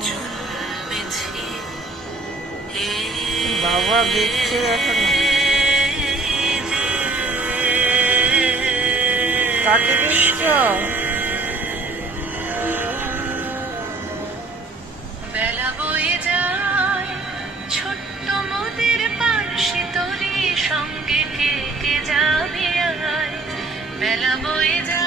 জন্মেছি বাবা দেখছে এখনো। কাকে দেখছ? বেলা বয়ে যায় ছোট্ট মোদের পানসি তরি সঙ্গে কে কে যাবে আয় বেলা বয়ে যায়